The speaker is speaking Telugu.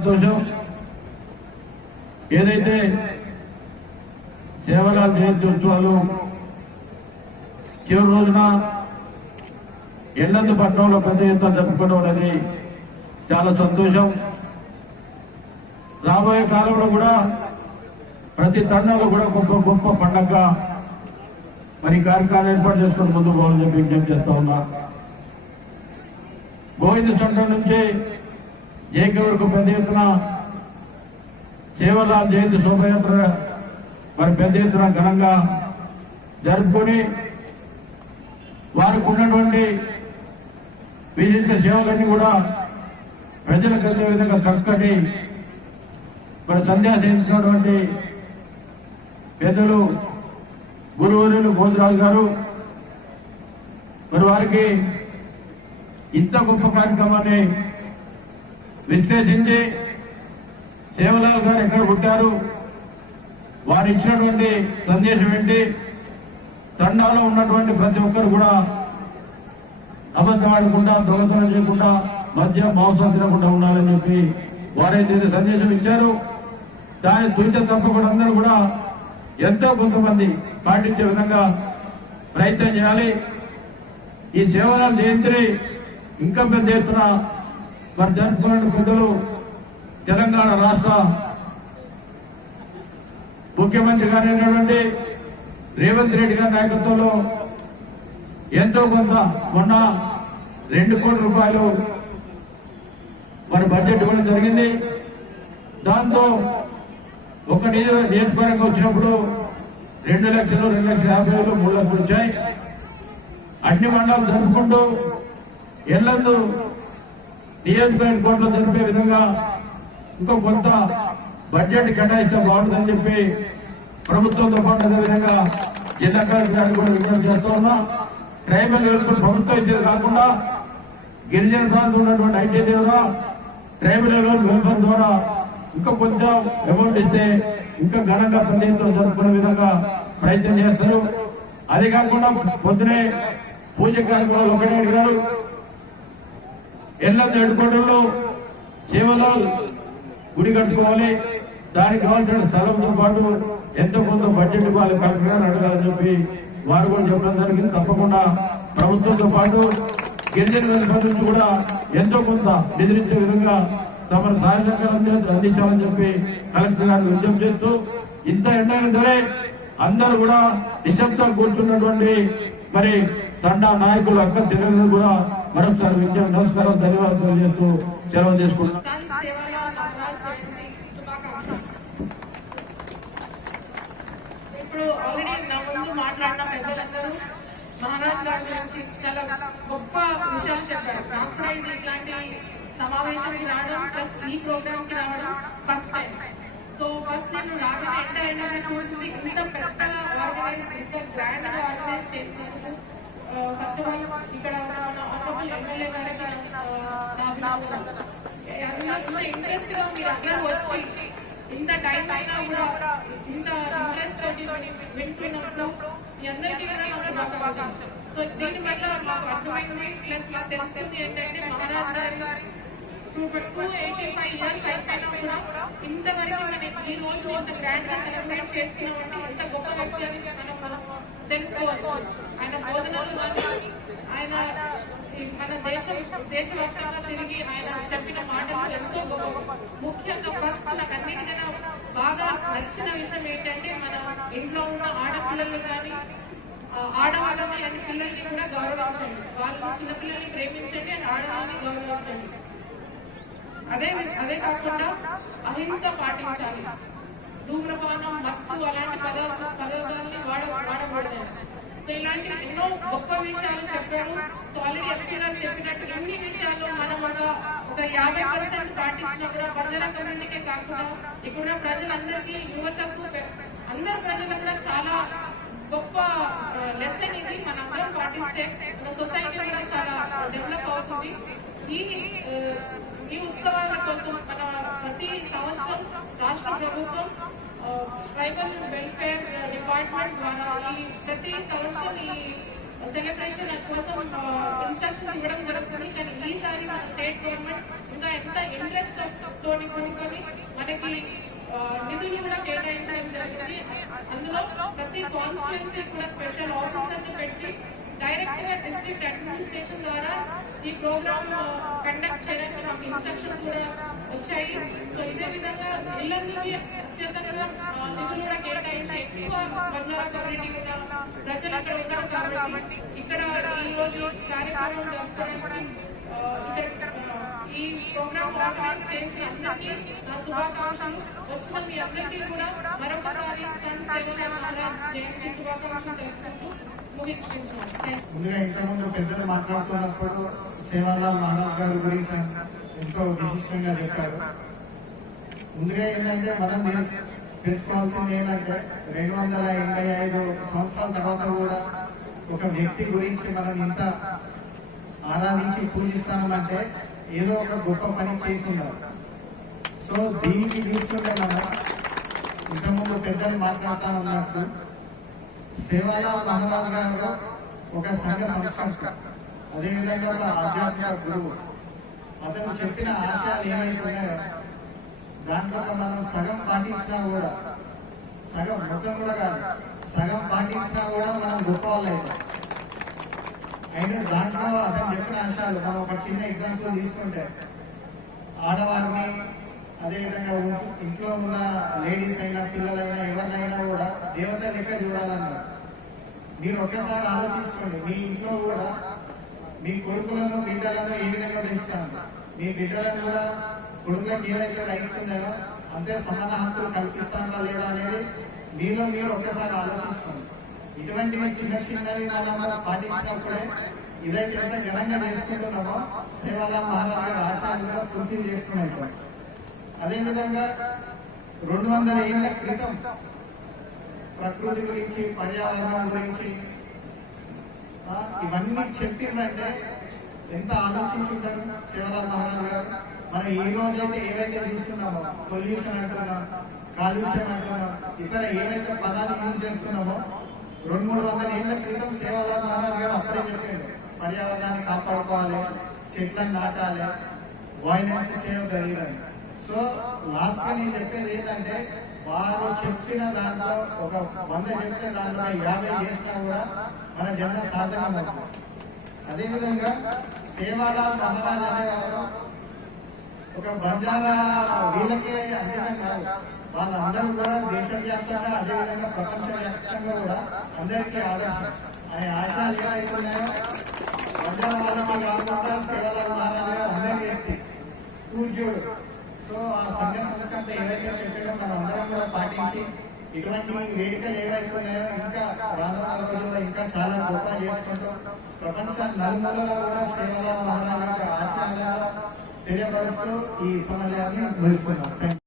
సంతోషం. ఏదైతే సేవల జయంతి చివరి రోజున ఎల్లందు పట్టణంలో పెద్ద ఎత్తున జరుపుకోవడం అనేది చాలా సంతోషం. రాబోయే కాలంలో కూడా ప్రతి తండాలో కూడా గొప్ప గొప్ప పండగ మరి కార్యక్రమాలు ఏర్పాటు చేసుకుని ముందు పోవాలని చెప్పి విజ్ఞప్తి చేస్తా ఉన్నా. గోవింద చంద్ర నుంచి ఏకవరకు పెద్ద ఎత్తున సేవదాన్ జయంతి శోభయాత్ర మరి పెద్ద ఎత్తున ఘనంగా జరుపుకొని వారికి ఉన్నటువంటి విశిష్ట సేవలన్నీ కూడా ప్రజలకు అందే విధంగా చక్కటి మరి సందేశించినటువంటి పెద్దలు గురువులు భోజరాజు గారు మరి వారికి ఇంత గొప్ప కార్యక్రమాన్ని విశ్లేషించి సేవలాల్ గారు ఎక్కడ పుట్టారు? వారు ఇచ్చినటువంటి సందేశం ఏంటి? తండాలో ఉన్నటువంటి ప్రతి ఒక్కరు కూడా అబద్ధం ఆడకుండా దొంగతనం చేయకుండా మధ్య మాంసం తినకుండా ఉండాలని చెప్పి వారైతే సందేశం ఇచ్చారు. దాని తూచ తప్పకుండా అందరూ కూడా ఎంతో కొంతమంది పాటించే విధంగా ప్రయత్నం చేయాలి. ఈ సేవల జయంతిని ఇంకా పెద్ద ఎత్తున మరి జరుపుకున్న పెద్దలు తెలంగాణ రాష్ట్ర ముఖ్యమంత్రి గారైనటువంటి రేవంత్ రెడ్డి గారి నాయకత్వంలో ఎంతో కొంత మొన్న రెండు కోట్ల రూపాయలు మరి బడ్జెట్ ఇవ్వడం జరిగింది. దాంతో ఒక నియోజక నియోజకవర్గం వచ్చినప్పుడు రెండు లక్షలు రెండు లక్షల యాభై వేలు మూడు లక్షలు వచ్చాయి. అన్ని మండలాలు జరుపుకుంటూ ఎల్లందు నియోజకవర్గ కోట్లు జరిపే విధంగా ఇంకో కొంత బడ్జెట్ కేటాయిస్తే బాగుంటుందని చెప్పి ప్రభుత్వంతో పాటు అదేవిధంగా జిల్లా కలెక్టర్ కూడా విజ్ఞప్తి చేస్తూ ఉన్నా. ట్రైబల్ వెల్ఫేర్ ప్రభుత్వం ఇచ్చేది కాకుండా గిరిజన ప్రాంతం ఉన్నటువంటి ఐటీ ద్వారా ట్రైబల్ వెల్ఫేర్ ద్వారా ఇంకా కొంచెం అమౌంట్ ఇస్తే ఇంకా ఘనంగా పెద్ద జరుపుకునే విధంగా ప్రయత్నం చేస్తారు. అదే కాకుండా పొద్దునే పూజ కార్యక్రమాలు ఒకటే గారు ఎల్లం నడుకోవడంలో జీవనాలు గుడి కట్టుకోవాలి. దానికి కావాల్సిన స్థలంతో పాటు ఎంతో కొంత బడ్జెట్ ఇవ్వాలి కరెక్ట్గా గారు అడగాలని చెప్పి వారు కూడా చెప్పడం జరిగింది. తప్పకుండా ప్రభుత్వంతో పాటు గిరిజన వెల్ఫేర్ నుంచి కూడా ఎంతో కొంత నిధులించే విధంగా తమ సహాయ అందించాలని చెప్పి కలెక్టర్ గారు విజ్ఞప్తి చేస్తూ ఇంత ఎండైనా సరే అందరూ కూడా నిశ్శబ్దం కూర్చున్నటువంటి మరి తండా నాయకులు అక్క తెలియదు కూడా మరొకసారి విజ్ఞప్తి నమస్కారం ధన్యవాదాలు తెలియజేస్తూ సెలవు తీసుకుంటున్నాం. ఇప్పుడు ఆల్రెడీ నా ముందు మాట్లాడిన పెద్దలందరూ మహారాజ్ గారి గురించి చాలా గొప్ప విషయాలు చెప్పారు. నాకు కూడా ఇది ఇట్లాంటి సమావేశానికి రావడం ప్లస్ ఈ ప్రోగ్రామ్కి రావడం ఫస్ట్ టైం సో ఫస్ట్ నేను రాగానే ఎంటర్ అయినా ఇంత పెద్దగా ఆర్గనైజ్ ఇంత గ్రాండ్గా ఆర్గనైజ్ చేసినందుకు ఫస్ట్ ఆఫ్ ఆల్ ఇక్కడ ఎమ్మెల్యే గారికి అందులో ఇంట్రెస్ట్గా మీరు అందరూ వచ్చి ఇంత టైం అయినా కూడా ఇంత ఇంట్రెస్ట్ తోటి వింటున్నప్పుడు మీ అందరికీ కూడా సో దీని వల్ల మాకు అర్థమైంది ప్లస్ మాకు తెలుస్తుంది ఏంటంటే మహారాజ్ గారి టూ ఎయిటీ ఫైవ్ ఇయర్స్ అయిపోయినా కూడా ఇంతవరకు మనం ఈ రోజు ఇంత గ్రాండ్గా సెలబ్రేట్ చేసుకున్నామంటే ఎంత గొప్ప వ్యక్తి అని మనం మనం తెలుసుకోవచ్చు ఆయన బోధనలు కానీ ఆయన మన దేశం దేశవ్యాప్తంగా తిరిగి ఆయన చెప్పిన మాటలు ఎంతో గొప్ప ముఖ్యంగా ఫస్ట్ నాకు అన్నిటికన్నా బాగా నచ్చిన విషయం ఏంటంటే మన ఇంట్లో ఉన్న ఆడపిల్లలు కానీ ఆడవాళ్ళని అండ్ పిల్లల్ని కూడా గౌరవించండి. వాళ్ళని చిన్నపిల్లల్ని ప్రేమించండి అండ్ ఆడవాళ్ళని గౌరవించండి. అదే అదే కాకుండా అహింస పాటించాలి. ధూమ్రపానం మత్తు అలాంటి పదార్థాలని వాడ వాడకూడదు సో ఇలాంటి ఎన్నో గొప్ప విషయాలు చెప్పారు. సో ఆల్రెడీ ఎస్పీ గారు చెప్పినట్టు ఇన్ని విషయాలు మనం ఒక ఒక యాభై పర్సెంట్ పాటించినా కూడా బంజారా కమ్యూనిటీకే కాకుండా ఇక్కడ ప్రజలందరికీ యువతకు అందరు ప్రజలకు కూడా చాలా గొప్ప లెసన్ ఇది. మనందరం పాటిస్తే మన సొసైటీ కూడా చాలా డెవలప్ అవుతుంది. ఈ ఈ ఉత్సవాల కోసం మన ప్రతి సంవత్సరం రాష్ట్ర ప్రభుత్వం ట్రైబల్ వెల్ఫేర్ డిపార్ట్మెంట్ ద్వారా ఈ ప్రతి సంవత్సరం ఈ సెలబ్రేషన్ కోసం ఇన్స్ట్రక్షన్స్ ఇవ్వడం జరుగుతుంది. కానీ ఈసారి మన స్టేట్ గవర్నమెంట్ ఇంకా ఎంత ఇంట్రెస్ట్ తోని కొనుక్కొని మనకి నిధులు కూడా కేటాయించడం జరిగింది అందులో ప్రతి కాన్స్టిట్యున్సీ కూడా స్పెషల్ ఆఫీసర్ని పెట్టి డైరెక్ట్గా డిస్ట్రిక్ట్ అడ్మినిస్ట్రేషన్ ద్వారా ఈ ప్రోగ్రామ్ కండక్ట్ చేయడానికి మాకు ఇన్స్ట్రక్షన్స్ కూడా వచ్చాయి. సో ఇదే విధంగా ఇళ్ళందరికీ అత్యంతంగా నిధులు కూడా కేటాయించి ఎక్కువ బంజారా కమ్యూనిటీ ప్రజలు ఇక్కడ ఉన్నారు కాబట్టి ఇక్కడ ఈ రోజు కార్యక్రమం జరుపుకోవడానికి ఈ ప్రోగ్రామ్ ఆర్గనైజ్ చేసిన అందరికీ నా శుభాకాంక్షలు. వచ్చిన మీ అందరికీ కూడా మరొకసారి సన్ సేవల మహారాజ్ జయంతి శుభాకాంక్షలు తెలుపుకుంటూ ముగించుకుంటున్నాను. ముందుగా ఇంతకుముందు పెద్దలు మాట్లాడుతున్నప్పుడు సేవాలాల్ మహారాజ్ గారి గురించి ఎంతో విశిష్టంగా చెప్పారు. ముందుగా ఏంటంటే మనం తెలుసుకోవాల్సింది ఏంటంటే రెండు వందల ఎనభై ఐదు సంవత్సరాల తర్వాత కూడా ఒక వ్యక్తి గురించి మనం ఇంత ఆరాధించి పూజిస్తామంటే ఏదో ఒక గొప్ప పని చేస్తున్నారు సో దీనికి చూసుకుంటే మనం ఇంతకుముందు పెద్దలు మాట్లాడుతా ఉన్నట్లు సేవాలాల్ మహారాజ్ గారు ఒక సంఘ సంస్కర్త అదేవిధంగా ఒక ఆధ్యాత్మిక గురువు. అతను చెప్పిన ఆశయాలు ఏమైతున్నాయో దాంట్లో మనం సగం పాటించినా కూడా సగం మొత్తం కూడా కాదు సగం పాటించినా కూడా మనం గొప్ప వాళ్ళు అయితే దాంట్లో అతను చెప్పిన అంశాలు మనం ఒక చిన్న ఎగ్జాంపుల్ తీసుకుంటే ఆడవారిని అదేవిధంగా ఇంట్లో ఉన్న లేడీస్ అయినా పిల్లలైనా ఎవరినైనా కూడా దేవత లెక్క చూడాలన్నారు. మీరు ఒక్కసారి ఆలోచించుకోండి మీ ఇంట్లో కూడా నీ కొడుకులను బిడ్డలను ఏ విధంగా పెంచుతాను నీ బిడ్డలను కూడా కొడుకులకు ఏవైతే రైట్స్ ఉన్నాయో అంతే సమాన హక్కులు కల్పిస్తానా లేదా అనేది మీలో మీరు ఒక్కసారి ఆలోచించుకోండి. ఇటువంటివి చిన్న చిన్నవి మనం పాటించినప్పుడే ఇదైతే ఎంత ఘనంగా చేసుకుంటున్నామో సేవాల మహారాజు రాష్ట్రాన్ని కూడా పూర్తి చేసుకున్నట్టు అదేవిధంగా రెండు వందల ఏళ్ళ క్రితం ప్రకృతి గురించి పర్యావరణం గురించి ఇవన్నీ చెప్పిందంటే ఎంత ఆలోచించుంటారు శివరాం మహారాజ్ గారు? మనం ఈ రోజైతే ఏవైతే చూస్తున్నామో పొల్యూషన్ అంటున్నాం కాలుష్యం అంటున్నాం ఇతర ఏవైతే పదాలు యూజ్ చేస్తున్నామో రెండు మూడు వందల ఏళ్ళ క్రితం సేవాలాల్ మహారాజ్ గారు అప్పుడే చెప్పారు పర్యావరణాన్ని కాపాడుకోవాలి చెట్లను నాటాలి వాయిలెన్స్ చేయొద్దు సో లాస్ట్గా నేను చెప్పేది ఏంటంటే వారు చెప్పిన దాంట్లో ఒక వంద చెప్తే దాంట్లో యాభై చేసినా కూడా మన జన్మ సార్థకం అదేవిధంగా సేవాలాల్ మహారాజ్ అనేవారు ఒక బంజారా వీళ్ళకే అంకితం కాదు. వాళ్ళందరూ కూడా దేశవ్యాప్తంగా అదేవిధంగా ప్రపంచ వ్యాప్తంగా కూడా అందరికీ ఆదర్శం. ఆయన ఆశయాలు ఏవైతే ఉన్నాయో బంజారా వాళ్ళకి కాకుండా సేవాలాల్ మహారాజ్ గారు అందరి వ్యక్తి పూజ్యుడు. సో ఆ సంఘ సంస్కృత ఏవైతే చెప్పారో మనం అందరం కూడా పాటించి ఇటువంటి వేడుకలు ఏవైతే ఇంకా రానున్న రోజుల్లో ఇంకా చాలా గొప్ప చేసుకుంటూ ప్రపంచ నలుమూలలో కూడా సేవల మహారాజు యొక్క ఆశయాలను తెలియపరుస్తూ ఈ సమాజాన్ని ముగిస్తున్నాం.